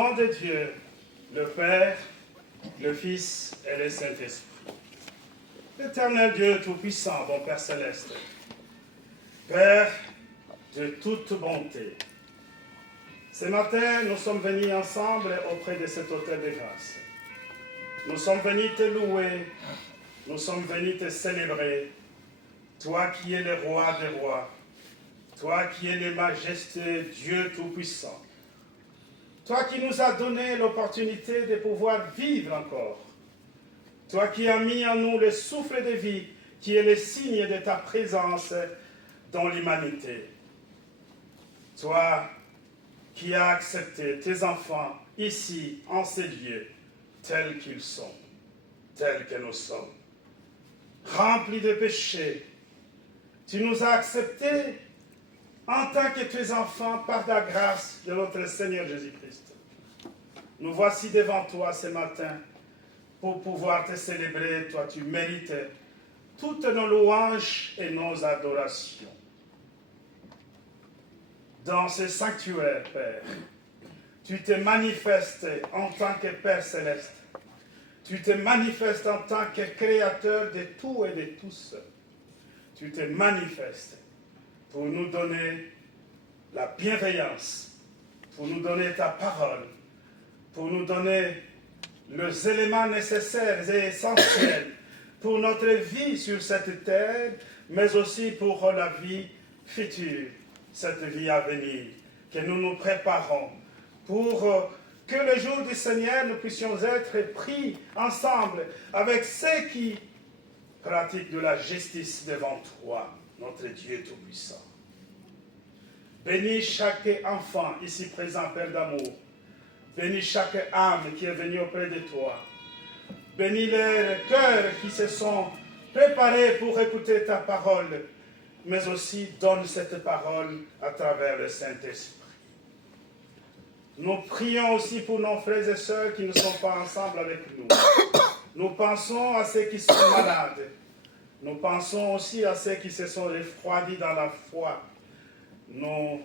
nom de Dieu, le Père, le Fils et le Saint-Esprit. L'éternel Dieu Tout-Puissant, bon Père Céleste, Père de toute bonté, ce matin, nous sommes venus ensemble auprès de cet autel de grâce. Nous sommes venus te louer, nous sommes venus te célébrer, toi qui es le roi des rois, toi qui es le majesté Dieu Tout-Puissant, toi qui nous as donné l'opportunité de pouvoir vivre encore, toi qui as mis en nous le souffle de vie, qui est le signe de ta présence dans l'humanité. Toi qui as accepté tes enfants ici, en ces lieux, tels qu'ils sont, tels que nous sommes, remplis de péchés. Tu nous as acceptés en tant que tes enfants par la grâce de notre Seigneur Jésus-Christ. Nous voici devant toi ce matin pour pouvoir te célébrer. Toi, tu mérites toutes nos louanges et nos adorations. Dans ce sanctuaire, Père, tu te manifestes en tant que Père céleste. Tu te manifestes en tant que créateur de tout et de tous. Tu te manifestes pour nous donner la bienveillance, pour nous donner ta parole, pour nous donner les éléments nécessaires et essentiels pour notre vie sur cette terre, mais aussi pour la vie future, cette vie à venir, que nous nous préparons pour que le jour du Seigneur, nous puissions être pris ensemble avec ceux qui pratiquent de la justice devant toi, notre Dieu Tout-Puissant. Bénis chaque enfant ici présent, Père d'amour. Bénis chaque âme qui est venue auprès de toi. Bénis les cœurs qui se sont préparés pour écouter ta parole, mais aussi donne cette parole à travers le Saint-Esprit. Nous prions aussi pour nos frères et sœurs qui ne sont pas ensemble avec nous. Nous pensons à ceux qui sont malades. Nous pensons aussi à ceux qui se sont refroidis dans la foi. Nous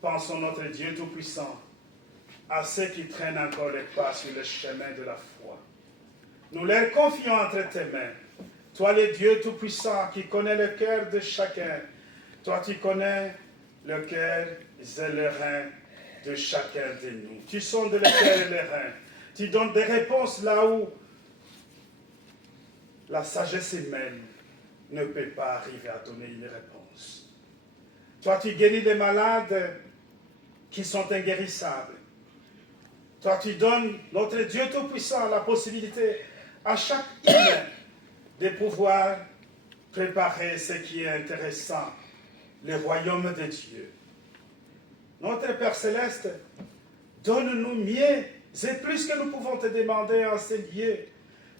pensons, notre Dieu Tout-Puissant, à ceux qui traînent encore les pas sur le chemin de la foi. Nous les confions entre tes mains. Toi, le Dieu Tout-Puissant, qui connaît le cœur de chacun. Toi, tu connais le cœur et le rein de chacun de nous. Tu sondes le cœur et les reins. Tu donnes des réponses là où la sagesse humaine ne peut pas arriver à donner une réponse. Toi, tu guéris les malades qui sont inguérissables. Toi, tu donnes, notre Dieu Tout-Puissant, la possibilité à chaque humain de pouvoir préparer ce qui est intéressant, le royaume de Dieu. Notre Père Céleste, donne-nous mieux et plus que nous pouvons te demander en ces lieux.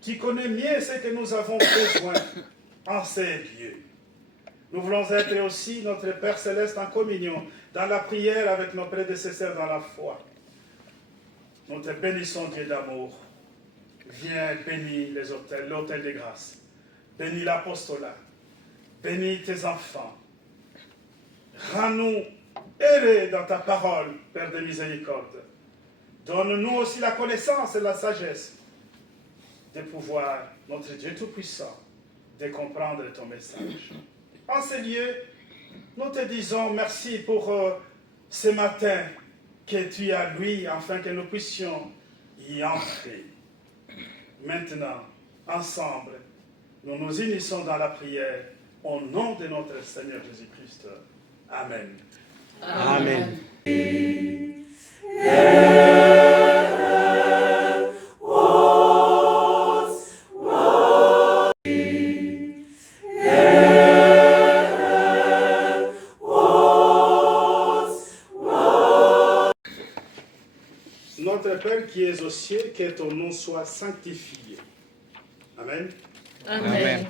Tu connais mieux ce que nous avons besoin en ces lieux. Nous voulons être aussi, notre Père Céleste, en communion, dans la prière avec nos prédécesseurs dans la foi. Nous te bénissons, Dieu d'amour. Viens bénir les autels, l'autel de grâce. Bénis l'apostolat. Bénis tes enfants. Rends-nous heureux dans ta parole, Père de miséricorde. Donne-nous aussi la connaissance et la sagesse de pouvoir, notre Dieu Tout-Puissant, de comprendre ton message. En ces lieux, nous te disons merci pour ce matin que tu as loué, afin que nous puissions y entrer. Maintenant, ensemble, nous nous unissons dans la prière au nom de notre Seigneur Jésus-Christ. Amen. Amen. Notre Père qui es aux cieux, que ton nom soit sanctifié. Amen. Amen.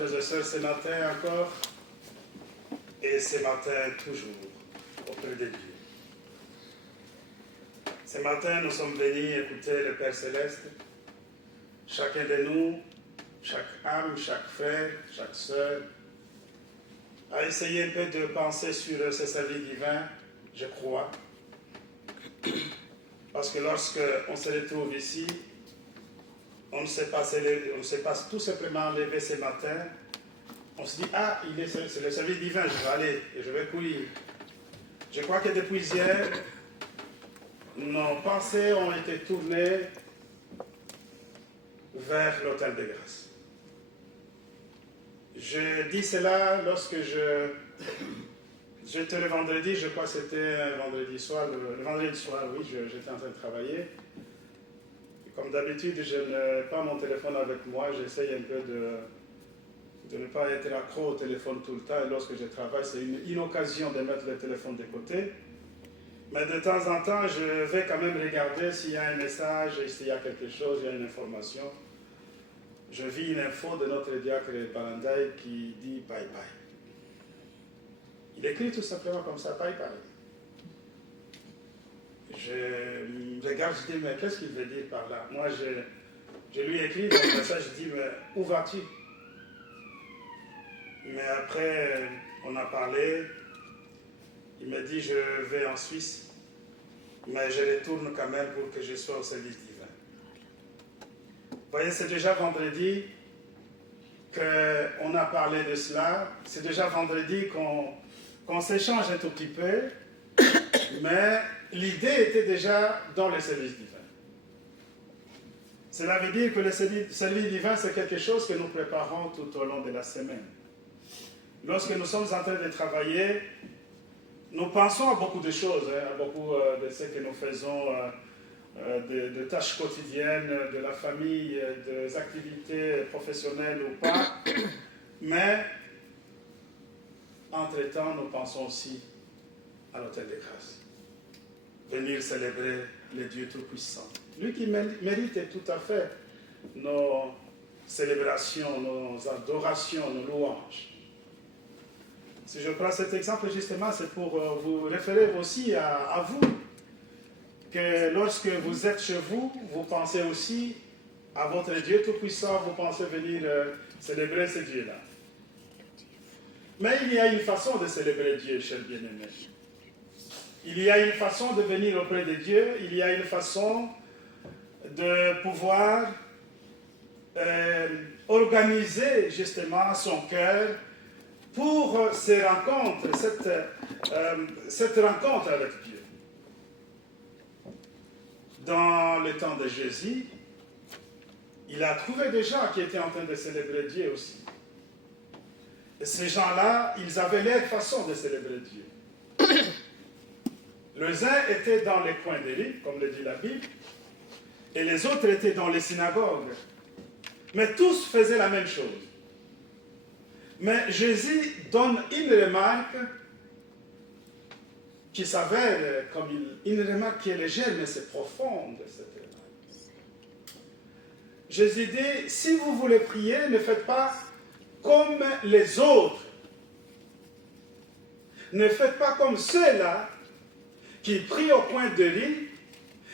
frères et sœurs, ce matin encore, et ce matin toujours, auprès de Dieu. Ce matin, nous sommes venus écouter le Père Céleste. Chacun de nous, chaque âme, chaque frère, chaque sœur, a essayé un peu de penser sur ce service divin, je crois. Parce que lorsqu'on se retrouve ici, on ne s'est pas tout simplement levé ce matin. On se dit, ah, c'est le service divin, je vais aller et je vais courir. Je crois que depuis hier, nos pensées ont été tournées vers l'autel de grâce. Je dis cela lorsque j'étais le vendredi, je crois que c'était un vendredi soir, le vendredi soir, oui, j'étais en train de travailler. Comme d'habitude, je n'ai pas mon téléphone avec moi, j'essaye un peu de ne pas être accro au téléphone tout le temps. Et lorsque je travaille, c'est une occasion de mettre le téléphone de côté. Mais de temps en temps, je vais quand même regarder s'il y a un message, s'il y a quelque chose, il y a une information. Je vis une info de notre diacre Balandaï qui dit bye bye. Il écrit tout simplement comme ça, bye bye. Je regarde, je dis, mais qu'est-ce qu'il veut dire par là? Moi, je lui écris dans le message, je dis, mais où vas-tu? Mais après, on a parlé, il me dit, je vais en Suisse, mais je retourne quand même pour que je sois au service divin. Vous voyez, c'est déjà vendredi qu'on a parlé de cela, c'est déjà vendredi qu'on s'échange un tout petit peu, mais l'idée était déjà dans le service divin. Cela veut dire que le service divin, c'est quelque chose que nous préparons tout au long de la semaine. Lorsque nous sommes en train de travailler, nous pensons à beaucoup de choses, à beaucoup de ce que nous faisons, de tâches quotidiennes, de la famille, des activités professionnelles ou pas. Mais, entre-temps, nous pensons aussi à l'autel de grâce. Venir célébrer le Dieu Tout-Puissant. Lui qui mérite tout à fait nos célébrations, nos adorations, nos louanges. Si je prends cet exemple, justement, c'est pour vous référer aussi à vous, que lorsque vous êtes chez vous, vous pensez aussi à votre Dieu Tout-Puissant, vous pensez venir célébrer ce Dieu-là. Mais il y a une façon de célébrer Dieu, chers bien-aimés. Il y a une façon de venir auprès de Dieu, il y a une façon de pouvoir organiser justement son cœur pour ces rencontres, cette rencontre avec Dieu. Dans le temps de Jésus, il a trouvé des gens qui étaient en train de célébrer Dieu aussi. Et ces gens-là, ils avaient leur façon de célébrer Dieu. Les uns étaient dans les coins des rues, comme le dit la Bible, et les autres étaient dans les synagogues. Mais tous faisaient la même chose. Mais Jésus donne une remarque qui s'avère comme une remarque qui est légère, mais c'est profonde, cette remarque. Jésus dit, si vous voulez prier, ne faites pas comme les autres. Ne faites pas comme ceux-là qui prient au coin de rue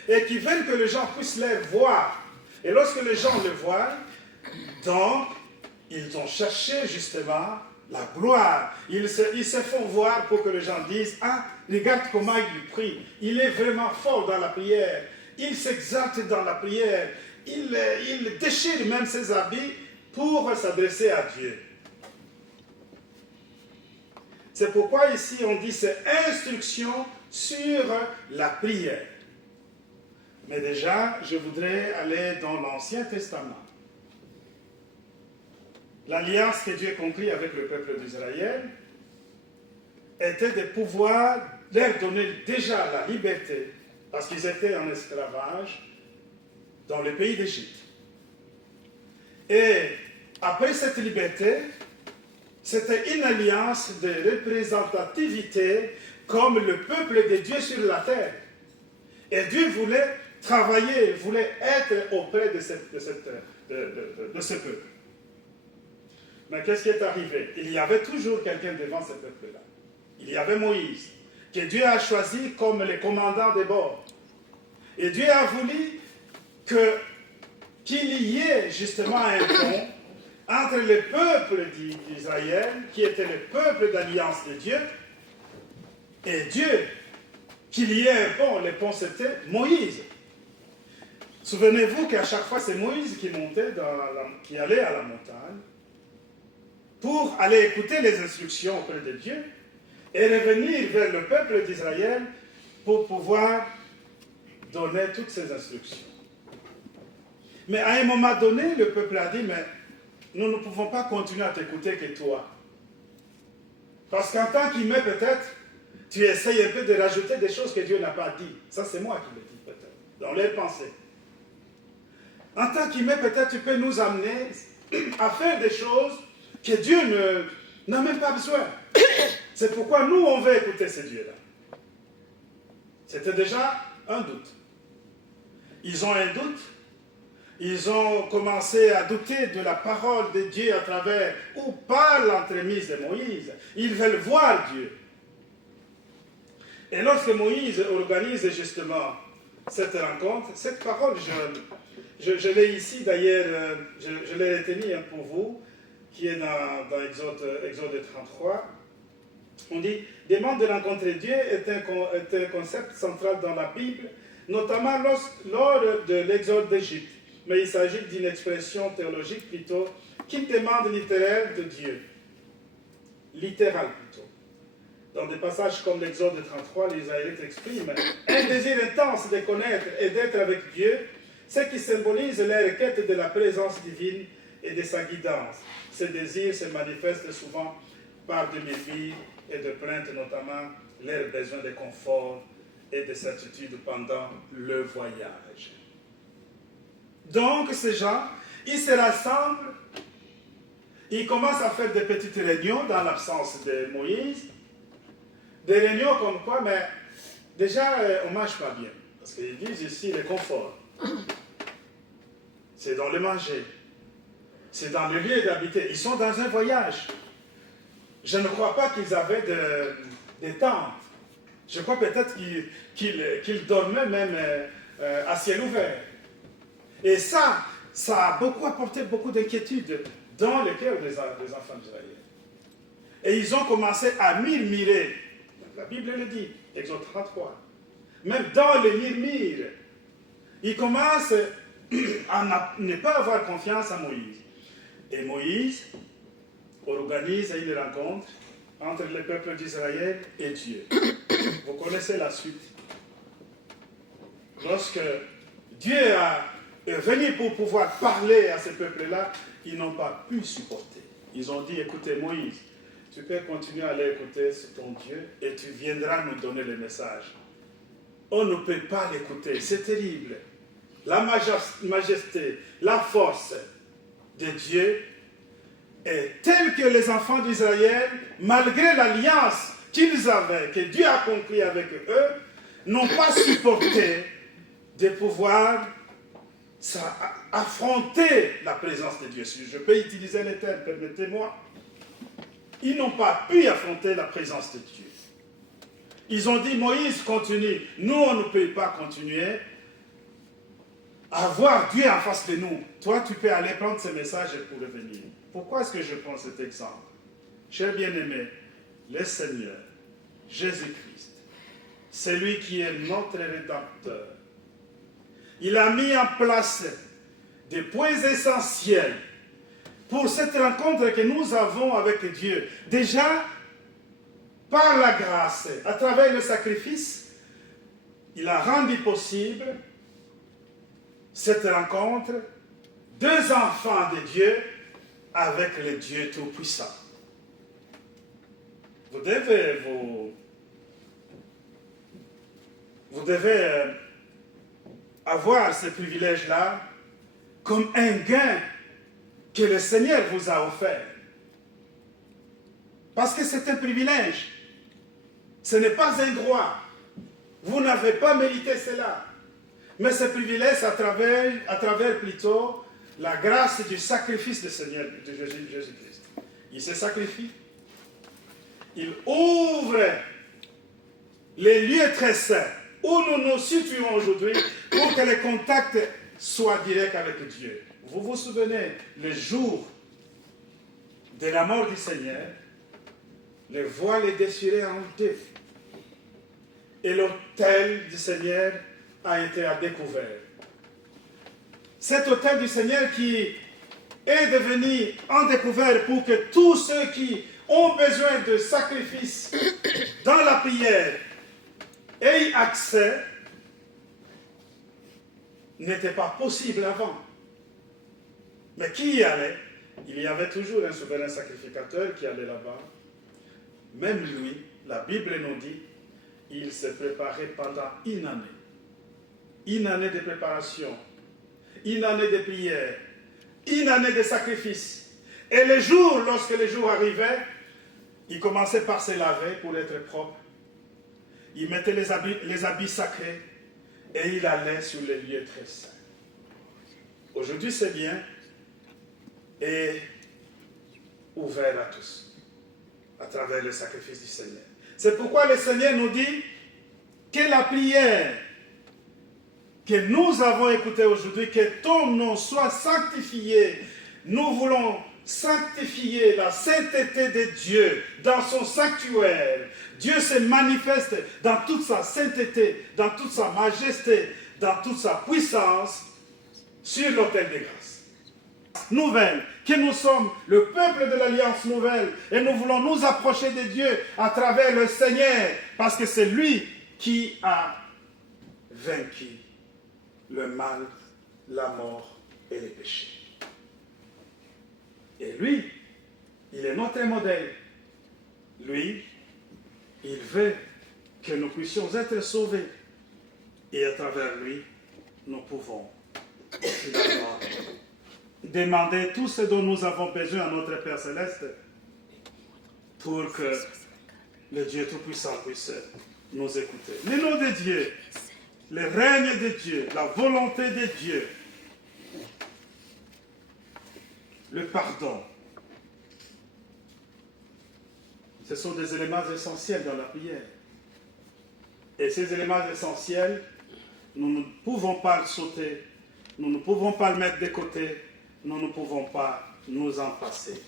et qui veulent que les gens puissent les voir. Et lorsque les gens le voient, donc, ils ont cherché justement la gloire. Ils se font voir pour que les gens disent, ah, regarde comment il prie. Il est vraiment fort dans la prière. Il s'exalte dans la prière. Il déchire même ses habits pour s'adresser à Dieu. C'est pourquoi ici on dit c'est instruction sur la prière. Mais déjà, je voudrais aller dans l'Ancien Testament. L'alliance que Dieu conclut avec le peuple d'Israël était de pouvoir leur donner déjà la liberté, parce qu'ils étaient en esclavage dans le pays d'Égypte. Et après cette liberté, c'était une alliance de représentativité comme le peuple de Dieu sur la terre. Et Dieu voulait travailler, voulait être auprès de ce peuple. Mais qu'est-ce qui est arrivé? Il y avait toujours quelqu'un devant ce peuple-là. Il y avait Moïse, que Dieu a choisi comme le commandant des bords. Et Dieu a voulu qu'il y ait justement un pont entre le peuple d'Israël, qui était le peuple d'alliance de Dieu, et Dieu. Qu'il y ait un pont, le pont c'était Moïse. Souvenez-vous qu'à chaque fois c'est Moïse qui montait, qui allait à la montagne pour aller écouter les instructions auprès de Dieu et revenir vers le peuple d'Israël pour pouvoir donner toutes ces instructions. Mais à un moment donné, le peuple a dit, mais nous ne pouvons pas continuer à t'écouter que toi. Parce qu'en tant qu'humain, peut-être, tu essayes un peu de rajouter des choses que Dieu n'a pas dit. Ça, c'est moi qui le dis peut-être, dans les pensées. En tant qu'humain, peut-être, tu peux nous amener à faire des choses que Dieu n'a même pas besoin. C'est pourquoi nous, on veut écouter ce Dieu-là. C'était déjà un doute. Ils ont un doute. Ils ont commencé à douter de la parole de Dieu à travers ou par l'entremise de Moïse. Ils veulent voir Dieu. Et lorsque Moïse organise justement cette rencontre, cette parole, je l'ai ici d'ailleurs, je l'ai retenue pour vous, qui est dans Exode 33. On dit, demande de rencontrer Dieu est un concept central dans la Bible, notamment lors de l'Exode d'Égypte. Mais il s'agit d'une expression théologique plutôt qu'une demande littéraire de Dieu. Littérale plutôt. Dans des passages comme l'Exode 33, les Israélites expriment un désir intense de connaître et d'être avec Dieu, ce qui symbolise leur quête de la présence divine et de sa guidance. Ce désir se manifeste souvent par de murmures et de plaintes, notamment leur besoin de confort et de certitude pendant le voyage. Donc, ces gens, ils se rassemblent, ils commencent à faire des petites réunions dans l'absence de Moïse. Des réunions comme quoi, mais déjà, on ne mange pas bien. Parce qu'ils disent ici le confort. C'est dans le manger. C'est dans le lieu d'habiter. Ils sont dans un voyage. Je ne crois pas qu'ils avaient des tentes. Je crois peut-être qu'ils dormaient même à ciel ouvert. Et ça a beaucoup apporté beaucoup d'inquiétude dans le cœur des enfants d'Israël. Et ils ont commencé à murmurer. La Bible le dit, Exode 33. Même dans les murmures, ils commencent à ne pas avoir confiance en Moïse. Et Moïse organise une rencontre entre le peuple d'Israël et Dieu. Vous connaissez la suite. Lorsque Dieu est venu pour pouvoir parler à ce peuple-là, ils n'ont pas pu supporter. Ils ont dit, écoutez Moïse, tu peux continuer à aller écouter ton Dieu et tu viendras nous donner le message. On ne peut pas l'écouter, c'est terrible. La majesté, la force de Dieu est telle que les enfants d'Israël, malgré l'alliance qu'ils avaient, que Dieu a conclue avec eux, n'ont pas supporté de pouvoir affronter la présence de Dieu. Si je peux utiliser les termes, permettez-moi. Ils n'ont pas pu affronter la présence de Dieu. Ils ont dit, Moïse, continue. Nous, on ne peut pas continuer à voir Dieu en face de nous. Toi, tu peux aller prendre ce message pour revenir. Pourquoi est-ce que je prends cet exemple? Cher bien-aimé, le Seigneur, Jésus-Christ, c'est lui qui est notre rédempteur. Il a mis en place des points essentiels pour cette rencontre que nous avons avec Dieu. Déjà, par la grâce, à travers le sacrifice, il a rendu possible cette rencontre, deux enfants de Dieu avec le Dieu Tout-Puissant. Vous devez avoir ce privilège-là comme un gain que le Seigneur vous a offert. Parce que c'est un privilège. Ce n'est pas un droit. Vous n'avez pas mérité cela. Mais ce privilège à travers plutôt la grâce du sacrifice du Seigneur, de Jésus-Christ. Il se sacrifie. Il ouvre les lieux très saints où nous nous situons aujourd'hui pour que les contacts soient directs avec Dieu. Vous vous souvenez, le jour de la mort du Seigneur, le voile est déchiré en deux. Et l'autel du Seigneur a été à découvert. Cet autel du Seigneur qui est devenu en découvert pour que tous ceux qui ont besoin de sacrifices dans la prière aient accès, n'était pas possible avant. Mais qui y allait? Il y avait toujours un souverain sacrificateur qui allait là-bas. Même lui, la Bible nous dit, il se préparait pendant une année. Une année de préparation, une année de prière, une année de sacrifice. Et le jour, lorsque le jour arrivait, il commençait par se laver pour être propre. Il mettait les habits sacrés et il allait sur les lieux très saints. Aujourd'hui, c'est bien et ouvert à tous, à travers le sacrifice du Seigneur. C'est pourquoi le Seigneur nous dit que la prière que nous avons écoutée aujourd'hui, que ton nom soit sanctifié, nous voulons sanctifier la sainteté de Dieu dans son sanctuaire. Dieu se manifeste dans toute sa sainteté, dans toute sa majesté, dans toute sa puissance sur l'autel de grâce. Nouvelle, que nous sommes le peuple de l'Alliance nouvelle et nous voulons nous approcher de Dieu à travers le Seigneur parce que c'est lui qui a vaincu le mal, la mort et les péchés. Et lui, il est notre modèle. Lui, il veut que nous puissions être sauvés. Et à travers lui, nous pouvons finalement demander tout ce dont nous avons besoin à notre Père Céleste pour que le Dieu Tout-Puissant puisse nous écouter. Le nom de Dieu, le règne de Dieu, la volonté de Dieu, le pardon, ce sont des éléments essentiels dans la prière. Et ces éléments essentiels, nous ne pouvons pas le sauter, nous ne pouvons pas le mettre de côté, nous ne pouvons pas nous en passer.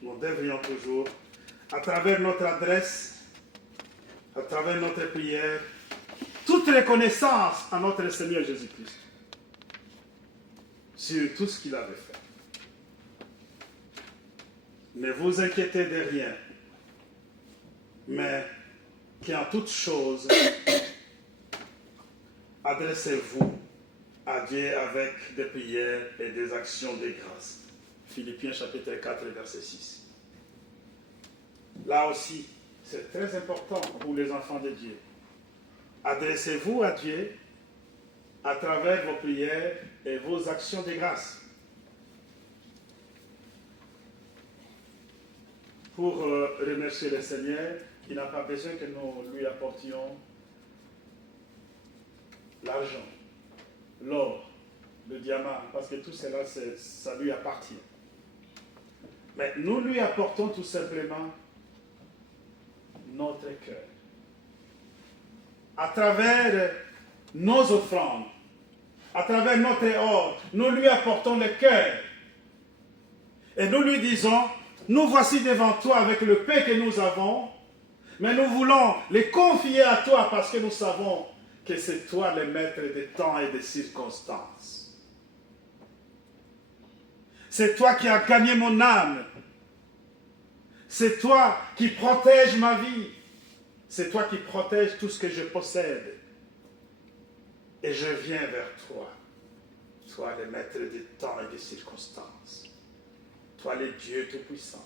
Nous devrions toujours, à travers notre adresse, à travers notre prière, toute reconnaissance à notre Seigneur Jésus-Christ sur tout ce qu'il avait fait. Ne vous inquiétez de rien, mais qu'en toute chose, adressez-vous à Dieu avec des prières et des actions de grâce. Philippiens chapitre 4, verset 6. Là aussi, c'est très important pour les enfants de Dieu. Adressez-vous à Dieu à travers vos prières et vos actions de grâce. Pour remercier le Seigneur, il n'a pas besoin que nous lui apportions l'argent, l'or, le diamant, parce que tout cela, ça lui appartient. Mais nous lui apportons tout simplement notre cœur. À travers nos offrandes, à travers notre or, nous lui apportons le cœur. Et nous lui disons, nous voici devant toi avec le paix que nous avons, mais nous voulons les confier à toi parce que nous savons que c'est toi le maître des temps et des circonstances. C'est toi qui as gagné mon âme. C'est toi qui protèges ma vie. C'est toi qui protèges tout ce que je possède. Et je viens vers toi. Toi le maître des temps et des circonstances. Toi le Dieu Tout-Puissant.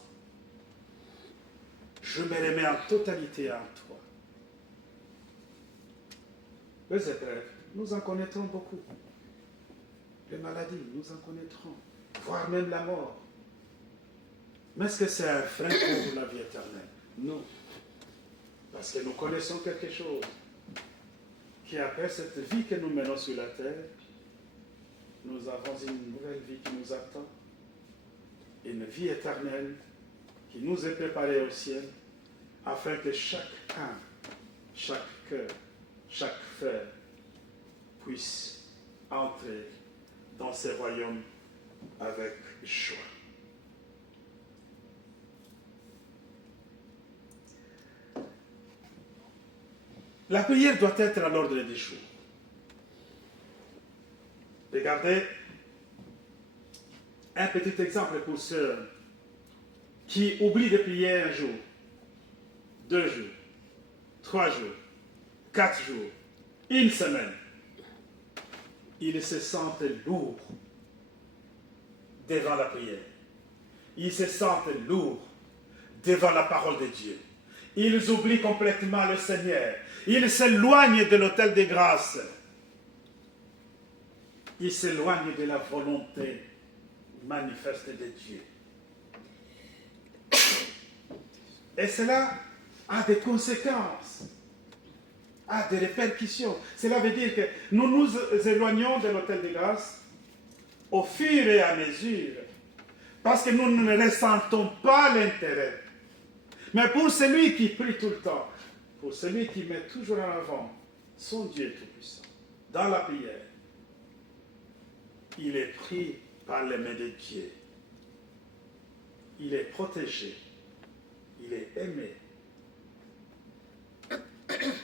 Je me remets en totalité en toi. Les épreuves, nous en connaîtrons beaucoup. Les maladies, nous en connaîtrons. Voire même la mort. Mais est-ce que c'est un frein pour la vie éternelle? Non. Parce que nous connaissons quelque chose. Qu'après cette vie que nous menons sur la terre, nous avons une nouvelle vie qui nous attend. Une vie éternelle qui nous est préparé au ciel, afin que chaque âme, chaque cœur, chaque frère puisse entrer dans ces royaumes avec joie. La prière doit être à l'ordre du jour. Regardez un petit exemple pour ceux qui oublient de prier un jour, 2 jours, 3 jours, 4 jours, 1 semaine. Ils se sentent lourds devant la prière. Ils se sentent lourds devant la parole de Dieu. Ils oublient complètement le Seigneur. Ils s'éloignent de l'autel de grâce. Ils s'éloignent de la volonté manifeste de Dieu. Et cela a des conséquences, a des répercussions. Cela veut dire que nous nous éloignons de l'autel de grâce au fur et à mesure, parce que nous ne ressentons pas l'intérêt. Mais pour celui qui prie tout le temps, pour celui qui met toujours en avant son Dieu Tout-Puissant, dans la prière, il est pris par les mains de Dieu. Il est protégé. Il est aimé.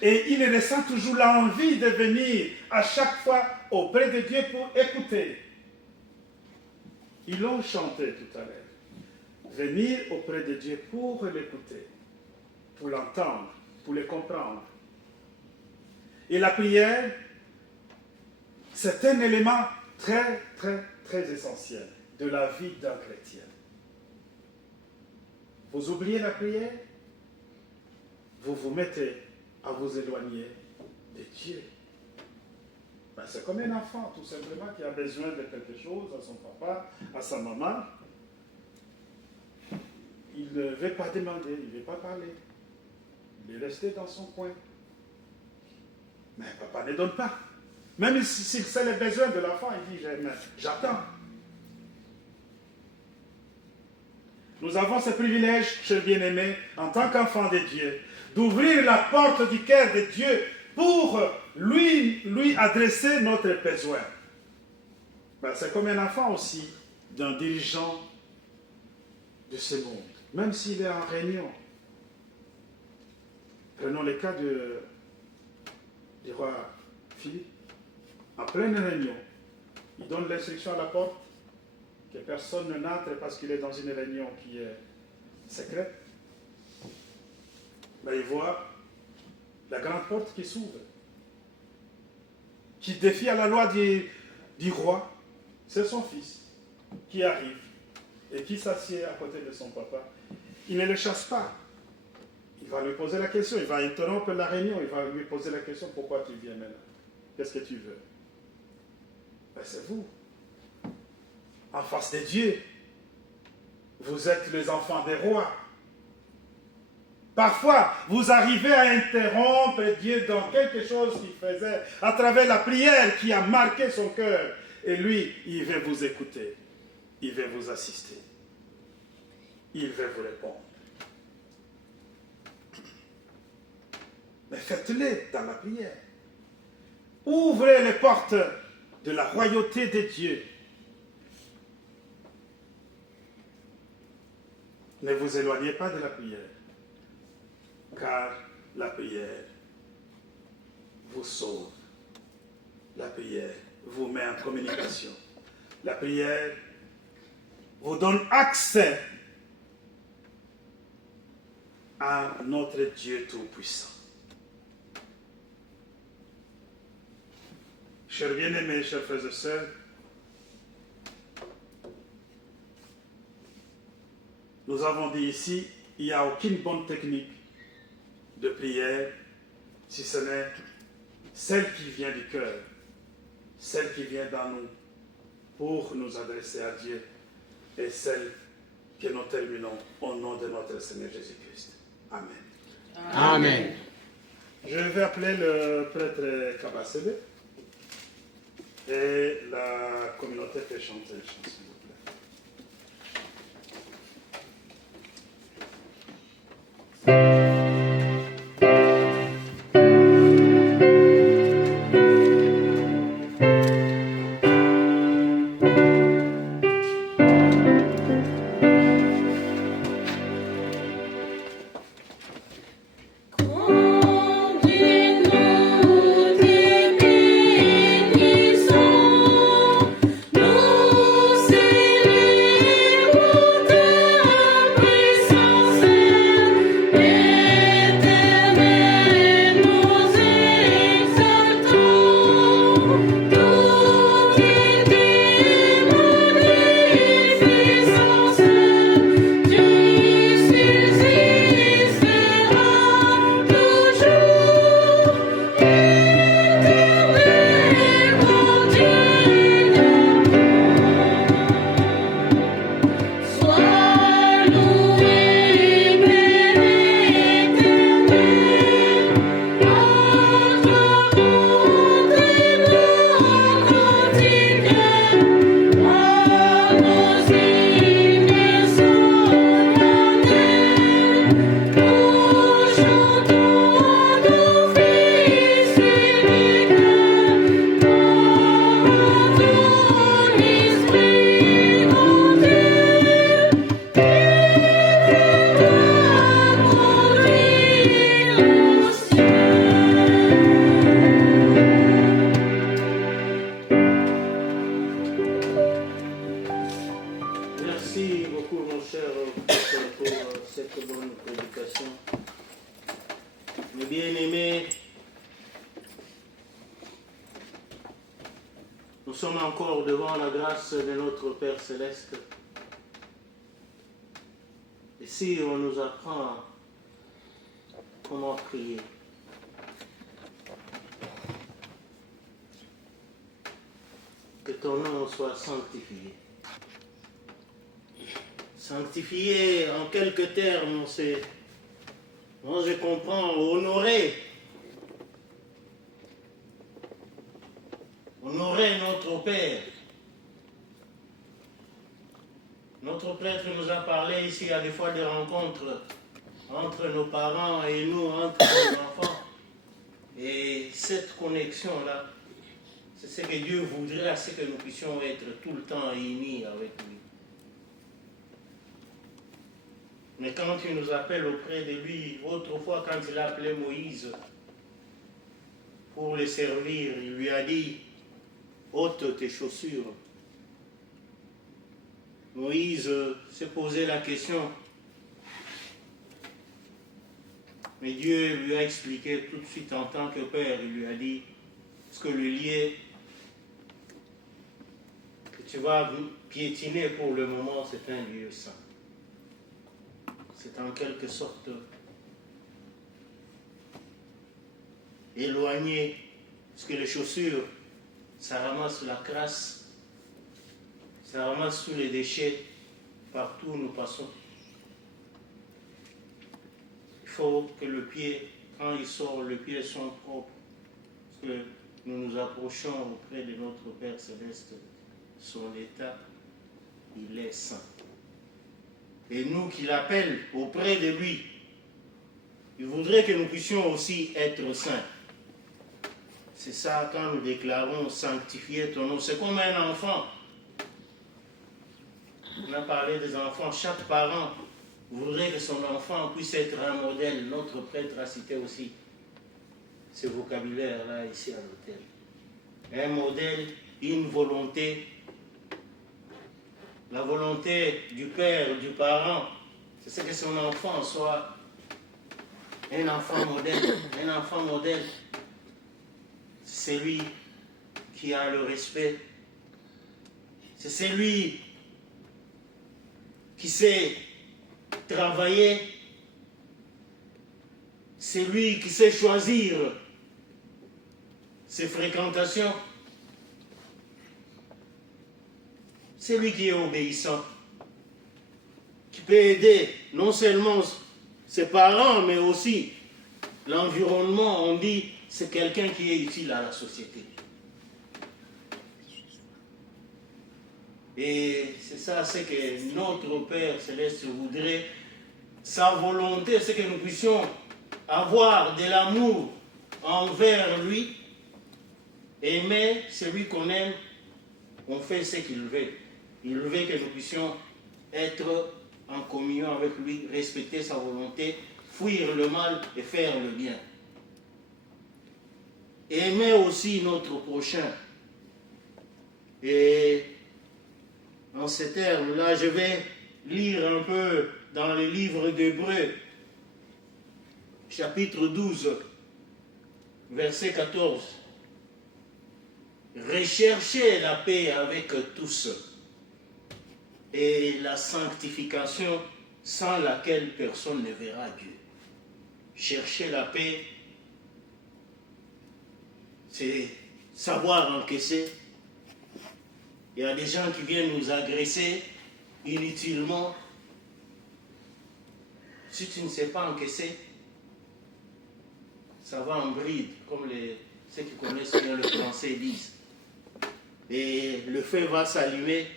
Et il ressent toujours l'envie de venir à chaque fois auprès de Dieu pour écouter. Ils l'ont chanté tout à l'heure. Venir auprès de Dieu pour l'écouter, pour l'entendre, pour le comprendre. Et la prière, c'est un élément très, très, très essentiel de la vie d'un chrétien. Vous oubliez la prière, vous vous mettez à vous éloigner de Dieu. Ben, c'est comme un enfant, tout simplement, qui a besoin de quelque chose à son papa, à sa maman. Il ne veut pas demander, il ne veut pas parler. Il est resté dans son coin. Mais papa ne donne pas. Même s'il sait les besoins de l'enfant, il dit, j'attends. Nous avons ce privilège, chers bien-aimés, en tant qu'enfants de Dieu, d'ouvrir la porte du cœur de Dieu pour lui adresser notre besoin. Ben, c'est comme un enfant aussi d'un dirigeant de ce monde, même s'il est en réunion. Prenons le cas du roi Philippe. En pleine réunion, il donne l'instruction à la porte que personne n'entre parce qu'il est dans une réunion qui est secrète. Ben, il voit la grande porte qui s'ouvre, qui défie à la loi du roi. C'est son fils qui arrive et qui s'assied à côté de son papa. Il ne le chasse pas. Il va lui poser la question, il va interrompre la réunion, il va lui poser la question, pourquoi tu viens maintenant? Qu'est-ce que tu veux? Ben, c'est vous. En face de Dieu, vous êtes les enfants des rois. Parfois, vous arrivez à interrompre Dieu dans quelque chose qu'il faisait à travers la prière qui a marqué son cœur. Et lui, il veut vous écouter. Il veut vous assister. Il veut vous répondre. Mais faites-le dans la prière. Ouvrez les portes de la royauté de Dieu. Ne vous éloignez pas de la prière, car la prière vous sauve. La prière vous met en communication. La prière vous donne accès à notre Dieu Tout-Puissant. Chers bien-aimés, chers frères et sœurs, nous avons dit ici, il n'y a aucune bonne technique de prière, si ce n'est celle qui vient du cœur, celle qui vient dans nous, pour nous adresser à Dieu, et celle que nous terminons au nom de notre Seigneur Jésus-Christ. Amen. Amen. Je vais appeler le prêtre Kabasele, et la communauté peut chanter une chanson. Bien-aimés, nous sommes encore devant la grâce de notre Père Céleste. Et si on nous apprend comment prier, que ton nom soit sanctifié. Sanctifié, en quelques termes, c'est, moi je comprends, honorer. Honorer notre Père. Notre prêtre nous a parlé ici à des fois des rencontres entre nos parents et nous, entre nos enfants. Et cette connexion-là, c'est ce que Dieu voudrait, c'est que nous puissions être tout le temps unis avec lui. Mais quand il nous appelle auprès de lui, autrefois quand il a appelé Moïse pour le servir, il lui a dit, ôte tes chaussures. Moïse s'est posé la question, mais Dieu lui a expliqué tout de suite en tant que père, il lui a dit, parce que le lier que tu vas piétiner pour le moment, c'est un lieu saint. C'est en quelque sorte éloigné, parce que les chaussures, ça ramasse la crasse, ça ramasse tous les déchets partout où nous passons. Il faut que le pied, quand il sort, le pied soit propre, parce que nous nous approchons auprès de notre Père Céleste, son état, il est saint. Et nous qui l'appelons auprès de lui, il voudrait que nous puissions aussi être saints. C'est ça quand nous déclarons sanctifier ton nom. C'est comme un enfant. On a parlé des enfants. Chaque parent voudrait que son enfant puisse être un modèle. Notre prêtre a cité aussi ce vocabulaire-là ici à l'hôtel. Un modèle, une volonté. La volonté du père, du parent, c'est que son enfant soit un enfant modèle. Un enfant modèle, c'est celui qui a le respect. C'est celui qui sait travailler. C'est lui qui sait choisir ses fréquentations. C'est lui qui est obéissant, qui peut aider non seulement ses parents, mais aussi l'environnement. On dit c'est quelqu'un qui est utile à la société. Et c'est ça, c'est que notre Père Céleste voudrait, sa volonté, c'est que nous puissions avoir de l'amour envers lui, aimer celui qu'on aime, on fait ce qu'il veut. Il veut que nous puissions être en communion avec lui, respecter sa volonté, fuir le mal et faire le bien. Aimer aussi notre prochain. Et en ces termes-là, je vais lire un peu dans le livre d'Hébreux, chapitre 12, verset 14. Recherchez la paix avec tous et la sanctification sans laquelle personne ne verra Dieu. Chercher la paix, c'est savoir encaisser. Il y a des gens qui viennent nous agresser inutilement. Si tu ne sais pas encaisser, ça va en bride, comme ceux qui connaissent bien le français disent. Et le feu va s'allumer.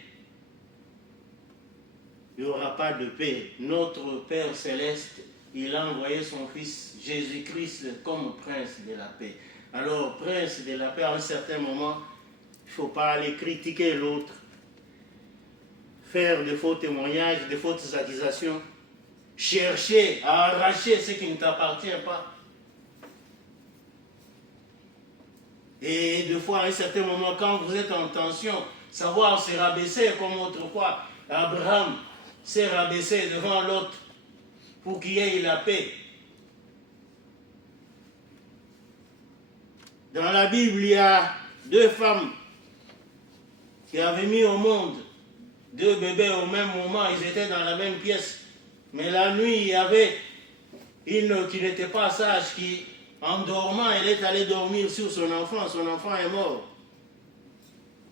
Il n'y aura pas de paix. Notre Père Céleste, il a envoyé son Fils Jésus-Christ comme prince de la paix. Alors, prince de la paix, à un certain moment, il ne faut pas aller critiquer l'autre, faire de faux témoignages, de fausses accusations, chercher à arracher ce qui ne t'appartient pas. Et des fois, à un certain moment, quand vous êtes en tension, savoir se rabaisser comme autrefois, Abraham s'est rabaissé devant l'autre pour qu'il y ait la paix. Dans la Bible, il y a 2 femmes qui avaient mis au monde 2 bébés au même moment. Ils étaient dans la même pièce. Mais la nuit, il y avait une qui n'était pas sage, qui, en dormant, elle est allée dormir sur son enfant. Son enfant est mort.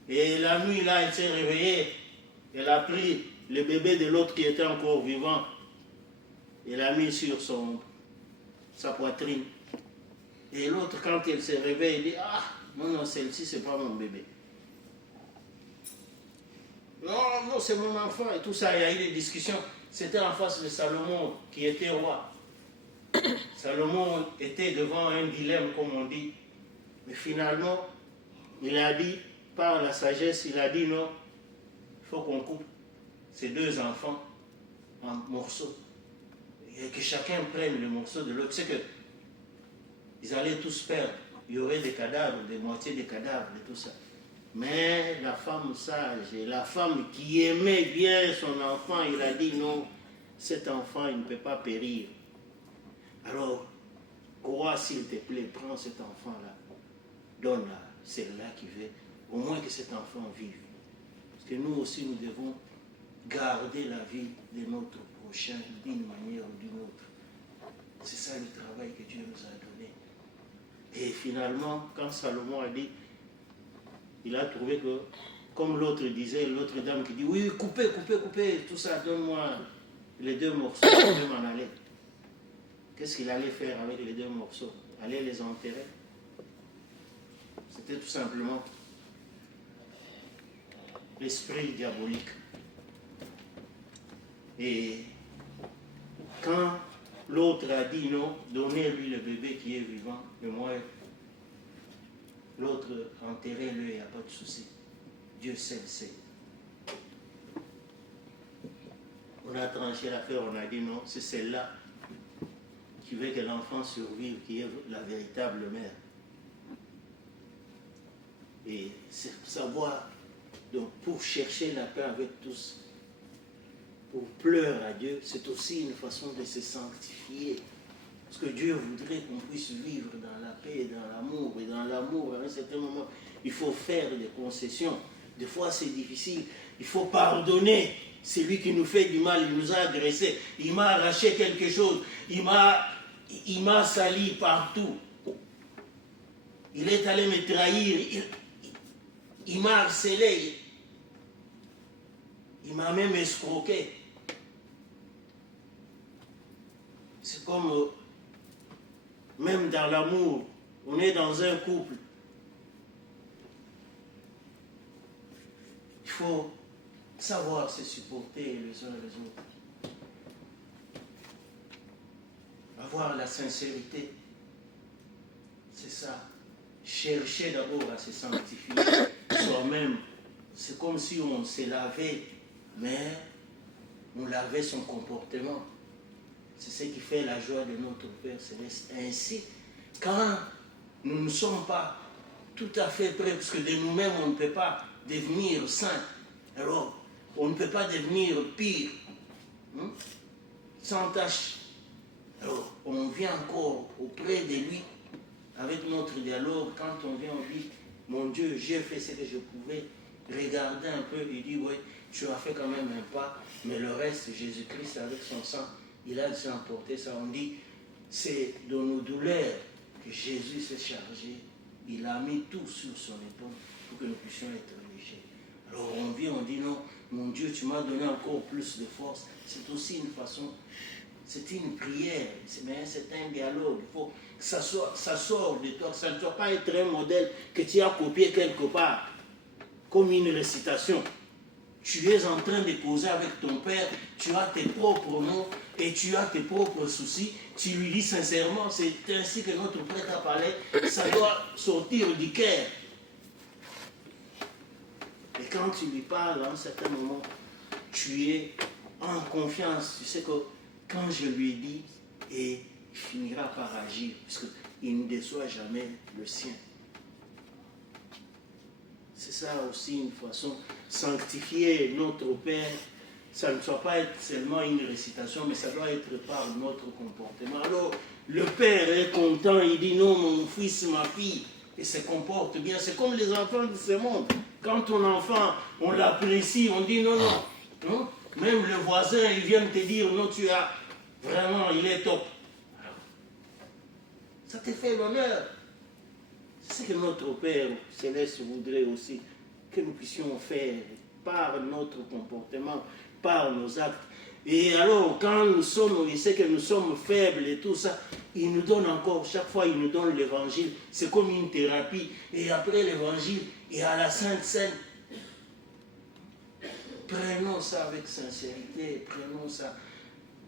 Et la nuit, là, elle s'est réveillée. Elle a pris le bébé de l'autre qui était encore vivant. Elle l'a mis sur sa poitrine. Et l'autre, quand elle se réveille, elle dit, ah, non, celle-ci, c'est pas mon bébé. Non, c'est mon enfant. Et tout ça, il y a eu des discussions. C'était en face de Salomon, qui était roi. Salomon était devant un dilemme, comme on dit. Mais finalement, il a dit, par la sagesse, il a dit non, il faut qu'on coupe ces 2 enfants en morceaux. Et que chacun prenne le morceau de l'autre. C'est que ils allaient tous perdre. Il y aurait des cadavres, des moitiés des cadavres et tout ça. Mais la femme sage et la femme qui aimait bien son enfant, il a dit non, cet enfant, il ne peut pas périr. Alors, roi, s'il te plaît, prends cet enfant-là, donne-la, celle-là qui veut, au moins que cet enfant vive. Parce que nous aussi, nous devons garder la vie de notre prochain d'une manière ou d'une autre. C'est ça le travail que Dieu nous a donné. Et finalement, quand Salomon a dit, il a trouvé que, comme l'autre disait, l'autre dame qui dit, oui, coupez, tout ça, donne-moi les 2 morceaux, je vais m'en aller. Qu'est-ce qu'il allait faire avec les 2 morceaux? Aller les enterrer? C'était tout simplement l'esprit diabolique. Et quand l'autre a dit non, donnez-lui le bébé qui est vivant, et moi, l'autre, enterrez-le, il n'y a pas de souci. Dieu sait le sait. On a tranché l'affaire, on a dit non, c'est celle-là qui veut que l'enfant survive, qui est la véritable mère. Et c'est savoir, donc pour chercher la paix avec tous, pour pleurer à Dieu, c'est aussi une façon de se sanctifier. Parce que Dieu voudrait qu'on puisse vivre dans la paix, dans l'amour. Et dans l'amour, à un certain moment, il faut faire des concessions. Des fois, c'est difficile. Il faut pardonner. Celui qui nous fait du mal, il nous a agressés. Il m'a arraché quelque chose. Il m'a sali partout. Il est allé me trahir. Il m'a harcelé. Il m'a même escroqué. C'est comme, même dans l'amour, on est dans un couple. Il faut savoir se supporter les uns les autres. Avoir la sincérité. C'est ça. Chercher d'abord à se sanctifier soi-même. C'est comme si on s'est lavé, mais on lavait son comportement. C'est ce qui fait la joie de notre Père Céleste. Ainsi, quand nous ne sommes pas tout à fait prêts, parce que de nous-mêmes, on ne peut pas devenir saint, alors on ne peut pas devenir pire, sans tâche. Alors, on vient encore auprès de lui, avec notre dialogue. Quand on vient, on dit, mon Dieu, j'ai fait ce que je pouvais. Regarder un peu, il dit, oui, tu as fait quand même un pas, mais le reste, Jésus-Christ, avec son sang, il a déjà emporté ça. On dit, c'est de nos douleurs que Jésus s'est chargé. Il a mis tout sur son épaule pour que nous puissions être légers. Alors on vient, on dit, non, mon Dieu, tu m'as donné encore plus de force. C'est aussi une façon, c'est une prière, mais c'est un dialogue. Il faut que ça sort de toi, que ça ne soit pas être un modèle que tu as copié quelque part, comme une récitation. Tu es en train de causer avec ton Père, tu as tes propres mots et tu as tes propres soucis. Tu lui dis sincèrement, c'est ainsi que notre prêtre a parlé, ça doit sortir du cœur. Et quand tu lui parles, à un certain moment, tu es en confiance. Tu sais que quand je lui ai dit, et il finira par agir, puisqu'il ne déçoit jamais le sien. C'est ça aussi une façon, sanctifier notre Père, ça ne doit pas être seulement une récitation, mais ça doit être par notre comportement. Alors, le Père est content, il dit non, mon fils, ma fille, et se comporte bien. C'est comme les enfants de ce monde. Quand ton enfant, on l'apprécie, on dit non, non. Non? Même le voisin, il vient te dire non, tu as vraiment, il est top. Ça te fait l'honneur. C'est ce que notre Père Céleste voudrait aussi que nous puissions faire par notre comportement, par nos actes. Et alors, quand nous sommes, il sait que nous sommes faibles et tout ça, il nous donne encore, chaque fois, il nous donne l'évangile. C'est comme une thérapie. Et après l'évangile, il y a la Sainte Seine. Prenons ça avec sincérité, prenons ça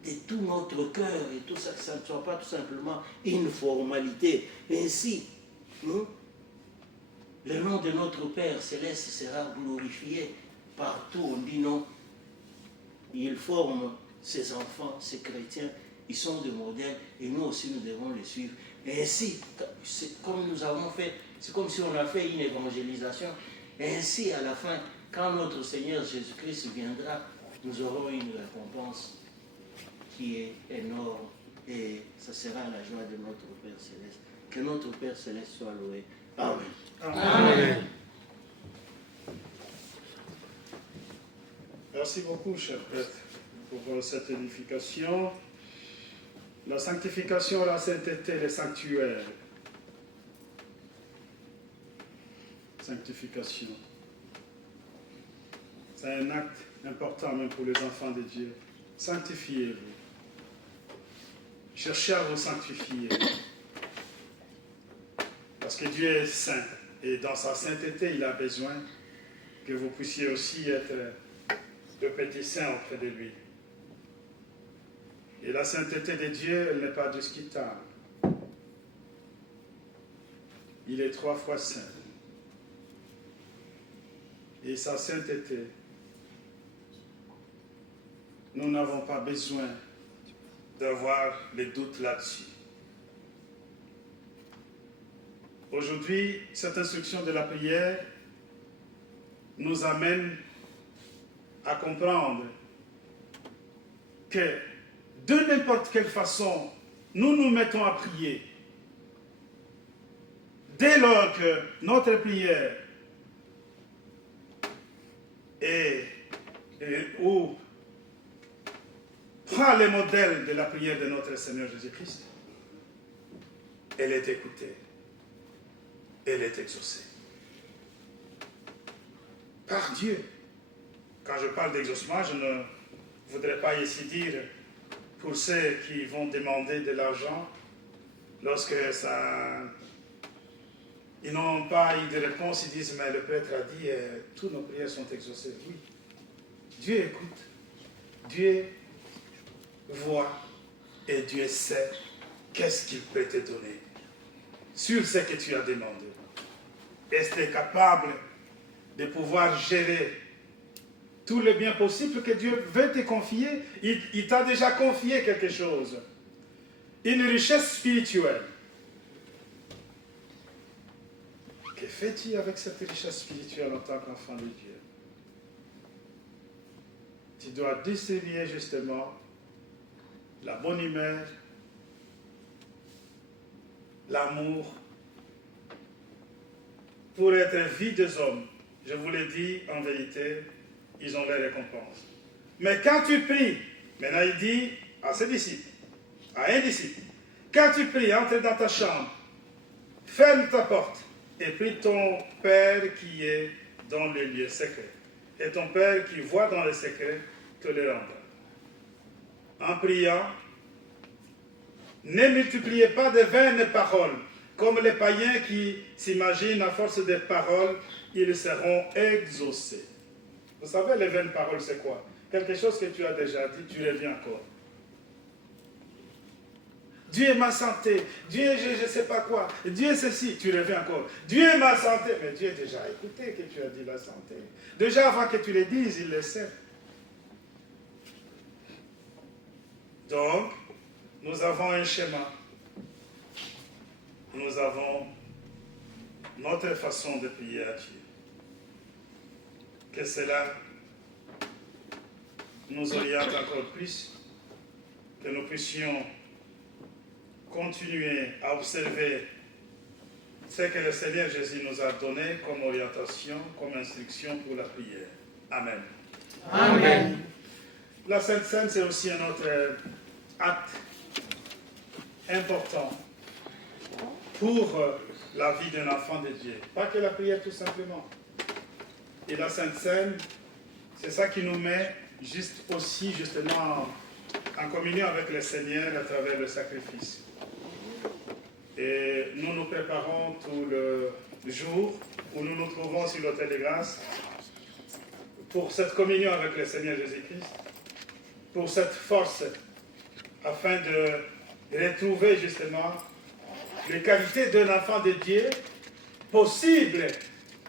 de tout notre cœur et tout ça, que ça ne soit pas tout simplement une formalité. Ainsi, le nom de notre Père Céleste sera glorifié partout. On dit non. Il forme ses enfants, ses chrétiens, ils sont des modèles et nous aussi nous devons les suivre. Et ainsi, c'est comme nous avons fait, c'est comme si on a fait une évangélisation. Et ainsi, à la fin, quand notre Seigneur Jésus-Christ viendra, nous aurons une récompense qui est énorme et ce sera la joie de notre Père Céleste. Que notre Père Céleste soit loué. Amen. Amen. Merci beaucoup, cher prêtre, pour cette édification. La sanctification, la sainteté, les sanctuaires. Sanctification. C'est un acte important même pour les enfants de Dieu. Sanctifiez-vous. Cherchez à vous sanctifier. Parce que Dieu est saint. Et dans sa sainteté, il a besoin que vous puissiez aussi être de petits saints auprès de lui. Et la sainteté de Dieu, elle n'est pas discutable. Il est 3 fois saint. Et sa sainteté, nous n'avons pas besoin d'avoir les doutes là-dessus. Aujourd'hui, cette instruction de la prière nous amène à comprendre que de n'importe quelle façon, nous nous mettons à prier. Dès lors que notre prière prend les modèles de la prière de notre Seigneur Jésus-Christ, elle est écoutée, elle est exaucée. Par Dieu. Quand je parle d'exaucement, je ne voudrais pas ici dire pour ceux qui vont demander de l'argent, lorsque ils n'ont pas eu de réponse, ils disent, mais le prêtre a dit, toutes nos prières sont exaucées. Oui. Dieu écoute, Dieu voit et Dieu sait qu'est-ce qu'il peut te donner sur ce que tu as demandé. Est-ce que tu es capable de pouvoir gérer tout le bien possible que Dieu veut te confier? Il t'a déjà confié quelque chose, une richesse spirituelle. Que fais-tu avec cette richesse spirituelle en tant qu'enfant de Dieu? Tu dois distribuer justement la bonne humeur, l'amour, pour être vie des hommes. Je vous l'ai dit, en vérité, ils ont leur récompense. Mais quand tu pries, maintenant il dit à ses disciples, à un disciple, quand tu pries, entre dans ta chambre, ferme ta porte et prie ton Père qui est dans le lieu secret. Et ton Père qui voit dans le secret te le rendra. En priant, ne multipliez pas de vaines paroles, comme les païens qui s'imaginent à force de paroles, ils seront exaucés. Vous savez, les vaines paroles, c'est quoi? Quelque chose que tu as déjà dit, tu reviens encore. Dieu est ma santé, Dieu est je ne sais pas quoi, Dieu est ceci, tu reviens encore. Dieu est ma santé, mais Dieu a déjà écouté que tu as dit la santé. Déjà avant que tu le dises, il le sait. Donc, nous avons un schéma. Nous avons notre façon de prier à Dieu. Que cela nous oriente encore plus, que nous puissions continuer à observer ce que le Seigneur Jésus nous a donné comme orientation, comme instruction pour la prière. Amen. Amen. La Sainte Seine, c'est aussi un autre acte important pour la vie d'un enfant de Dieu. Pas que la prière tout simplement. Et la Sainte Seine, c'est ça qui nous met juste aussi justement en communion avec le Seigneur à travers le sacrifice. Et nous nous préparons tout le jour où nous nous trouvons sur l'autel de grâce pour cette communion avec le Seigneur Jésus-Christ, pour cette force, afin de retrouver justement les qualités d'un enfant de Dieu possible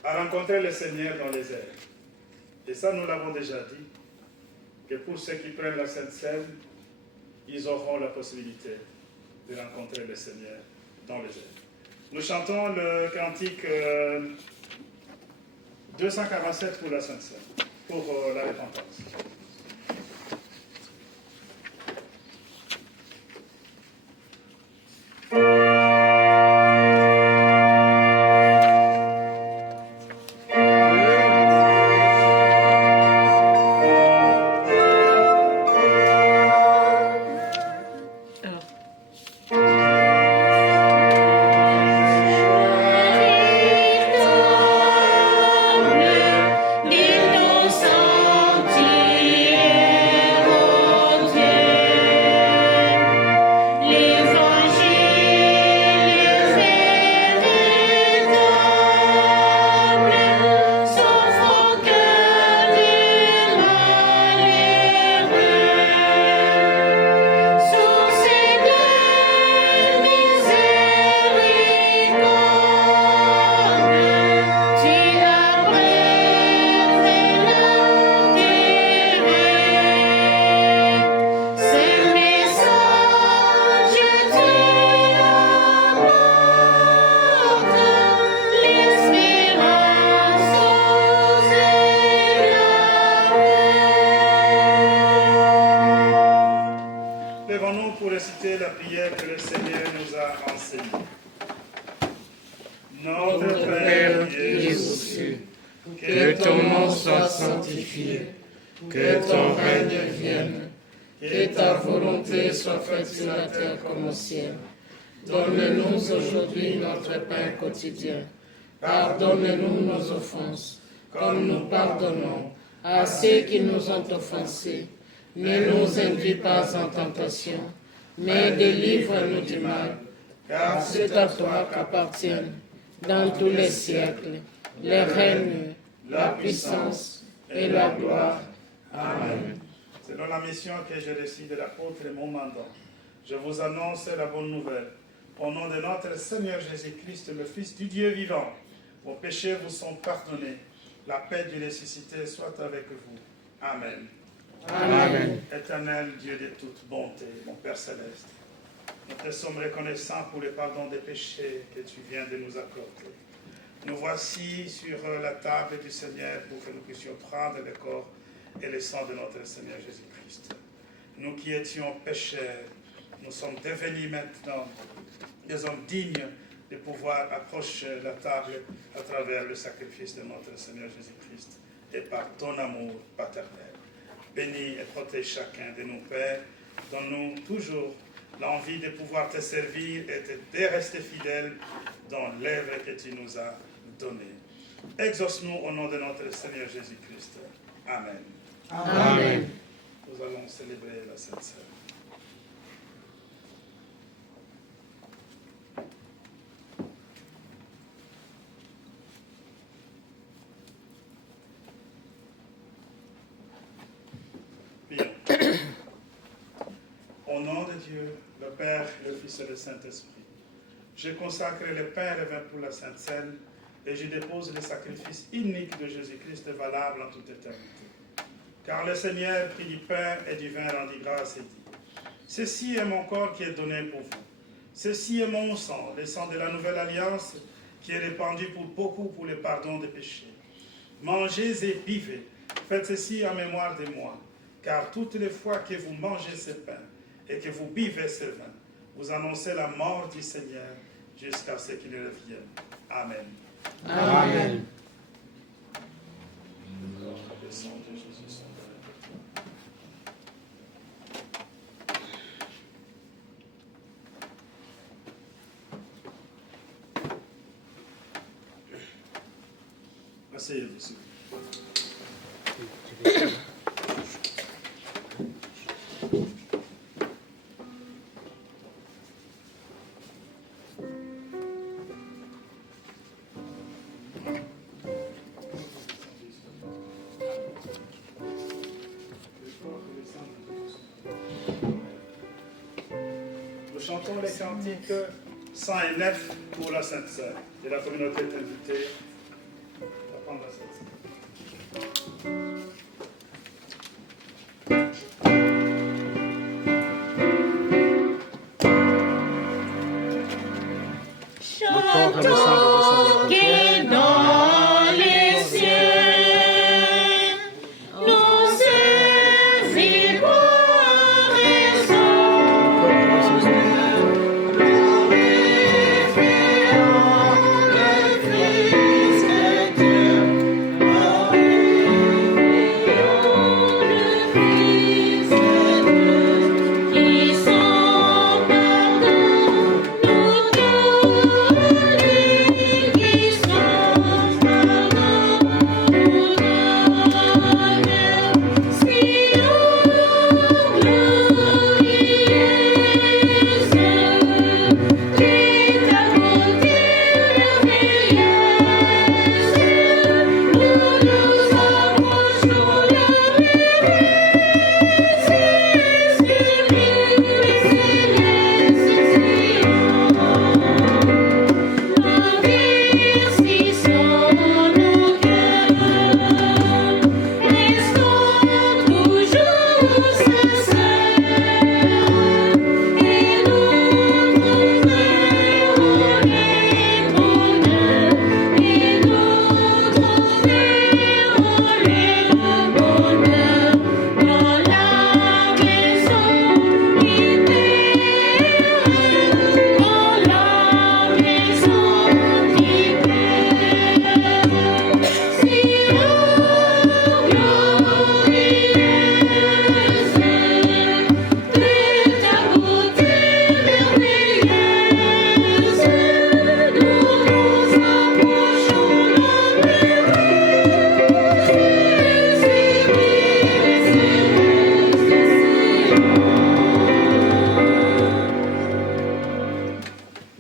à rencontrer le Seigneur dans les airs. Et ça, nous l'avons déjà dit, que pour ceux qui prennent la Sainte Seine, ils auront la possibilité de rencontrer le Seigneur dans les airs. Nous chantons le cantique 247 pour la Sainte Seine, pour la repentance. Lèvons-nous pour réciter la prière que le Seigneur nous a enseignée. Notre Père qui es aux cieux, Que ton nom soit sanctifié, que ton règne vienne, que ta volonté soit faite sur la terre comme au ciel. Donne-nous aujourd'hui notre pain quotidien. Pardonne-nous nos offenses, comme nous pardonnons à ceux qui nous ont offensés. Ne nous induis pas en tentation, mais délivre-nous du mal. Car c'est à toi qu'appartiennent, dans tous les siècles, le règne, la puissance et la gloire. Amen. Selon la mission que j'ai reçue de l'apôtre et mon mandat, je vous annonce la bonne nouvelle. Au nom de notre Seigneur Jésus-Christ, le Fils du Dieu vivant, vos péchés vous sont pardonnés. La paix du ressuscité soit avec vous. Amen. Amen. Éternel Dieu de toute bonté, mon Père céleste, nous te sommes reconnaissants pour le pardon des péchés que tu viens de nous accorder. Nous voici sur la table du Seigneur pour que nous puissions prendre le corps et le sang de notre Seigneur Jésus-Christ. Nous qui étions pécheurs, nous sommes devenus maintenant des hommes dignes de pouvoir approcher la table à travers le sacrifice de notre Seigneur Jésus-Christ et par ton amour paternel. Bénis et protège chacun de nos pères. Donne-nous toujours l'envie de pouvoir te servir et de rester fidèles dans l'œuvre que tu nous as donnée. Exauce-nous au nom de notre Seigneur Jésus-Christ. Amen. Amen. Nous allons célébrer la Sainte Seine. Bien. Au nom de Dieu, le Père, le Fils et le Saint-Esprit, je consacre le pain et le vin pour la Sainte Seine et je dépose le sacrifice unique de Jésus-Christ valable en toute éternité. Car le Seigneur prit du pain et du vin, rendit grâce et dit: ceci est mon corps qui est donné pour vous. Ceci est mon sang, le sang de la nouvelle alliance qui est répandu pour beaucoup pour le pardon des péchés. Mangez et buvez, faites ceci en mémoire de moi. Car toutes les fois que vous mangez ce pain et que vous buvez ce vin, vous annoncez la mort du Seigneur jusqu'à ce qu'il revienne. Amen. Amen. Asseyez-vous, s'il vous plaît. Nous chantons les cantiques 109 pour la Sainte Sœur. Et la communauté est invitée à prendre la Sainte Sœur. Chantons que dans les cieux, nous saisirons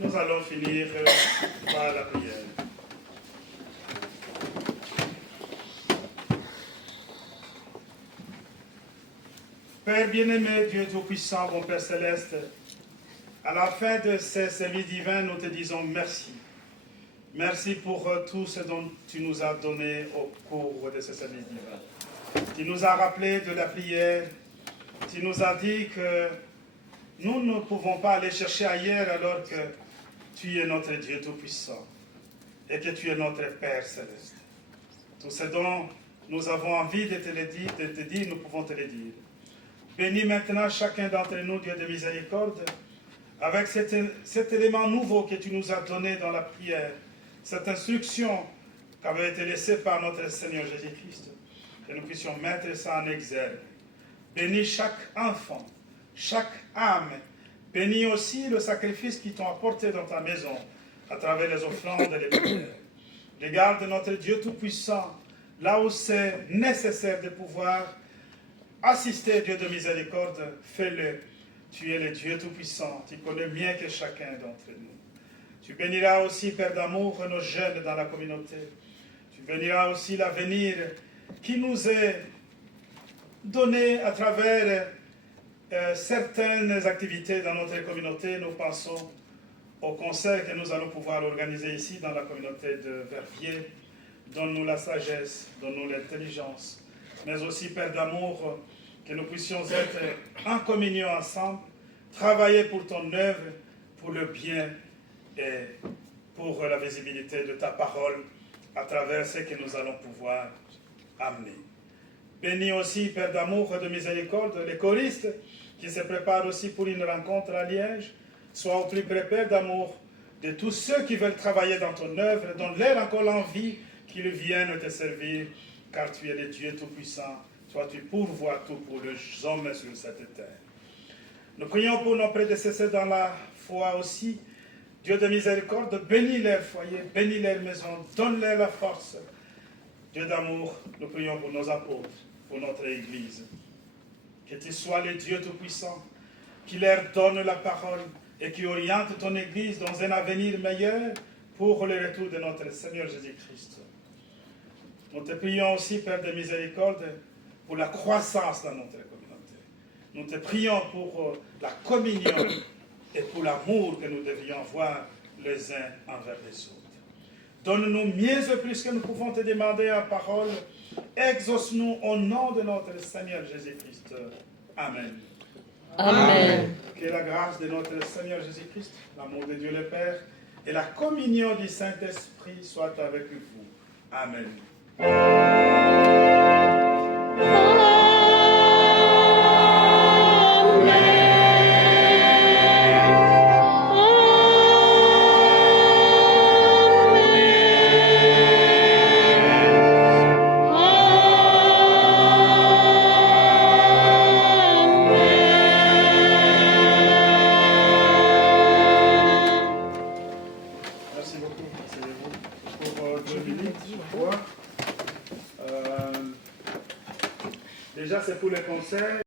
Nous allons finir par la prière. Père bien-aimé, Dieu Tout-Puissant, bon Père Céleste, à la fin de ces services divins, nous te disons merci. Merci pour tout ce dont tu nous as donné au cours de ces services divins. Tu nous as rappelé de la prière. Tu nous as dit que nous ne pouvons pas aller chercher ailleurs alors que tu es notre Dieu Tout-Puissant et que tu es notre Père Céleste. Tout ce dont nous avons envie de te dire, nous pouvons te le dire. Bénis maintenant chacun d'entre nous, Dieu de miséricorde, avec cet élément nouveau que tu nous as donné dans la prière, cette instruction qui avait été laissée par notre Seigneur Jésus-Christ, que nous puissions mettre ça en exergue. Bénis chaque enfant, chaque âme. Bénis aussi le sacrifice qu'ils t'ont apporté dans ta maison, à travers les offrandes et les prières. Regarde notre Dieu Tout-Puissant, là où c'est nécessaire de pouvoir assister, Dieu de miséricorde, fais-le. Tu es le Dieu Tout-Puissant, tu connais mieux que chacun d'entre nous. Tu béniras aussi, Père d'amour, nos jeunes dans la communauté. Tu béniras aussi l'avenir qui nous est donné à travers certaines activités dans notre communauté. Nous pensons au concert que nous allons pouvoir organiser ici dans la communauté de Verviers. Donne-nous la sagesse, donne-nous l'intelligence, mais aussi, Père d'amour, que nous puissions être en communion ensemble, travailler pour ton œuvre, pour le bien et pour la visibilité de ta parole à travers ce que nous allons pouvoir amener. Bénis aussi, Père d'amour et de miséricorde, les choristes qui se préparent aussi pour une rencontre à Liège. Sois au plus près, Père d'amour, de tous ceux qui veulent travailler dans ton œuvre, donne-leur encore l'envie qu'ils viennent te servir, car tu es le Dieu Tout-Puissant. Toi, tu pourvois tout pour les hommes sur cette terre. Nous prions pour nos prédécesseurs dans la foi aussi. Dieu de miséricorde, bénis leur foyer, bénis leur maison, donne-leur la force. Dieu d'amour, nous prions pour nos apôtres, pour notre Église. Que tu sois le Dieu Tout-Puissant, qui leur donne la parole et qui oriente ton Église dans un avenir meilleur pour le retour de notre Seigneur Jésus-Christ. Nous te prions aussi, Père de miséricorde, pour la croissance dans notre communauté. Nous te prions pour la communion et pour l'amour que nous devions voir les uns envers les autres. Donne-nous mieux et plus que nous pouvons te demander en parole. Exauce-nous au nom de notre Seigneur Jésus-Christ. Amen. Amen. Que la grâce de notre Seigneur Jésus-Christ, l'amour de Dieu le Père et la communion du Saint-Esprit soient avec vous. Amen. Merci beaucoup. Asseyez-vous pour 2 minutes. Déjà, c'est pour le concert.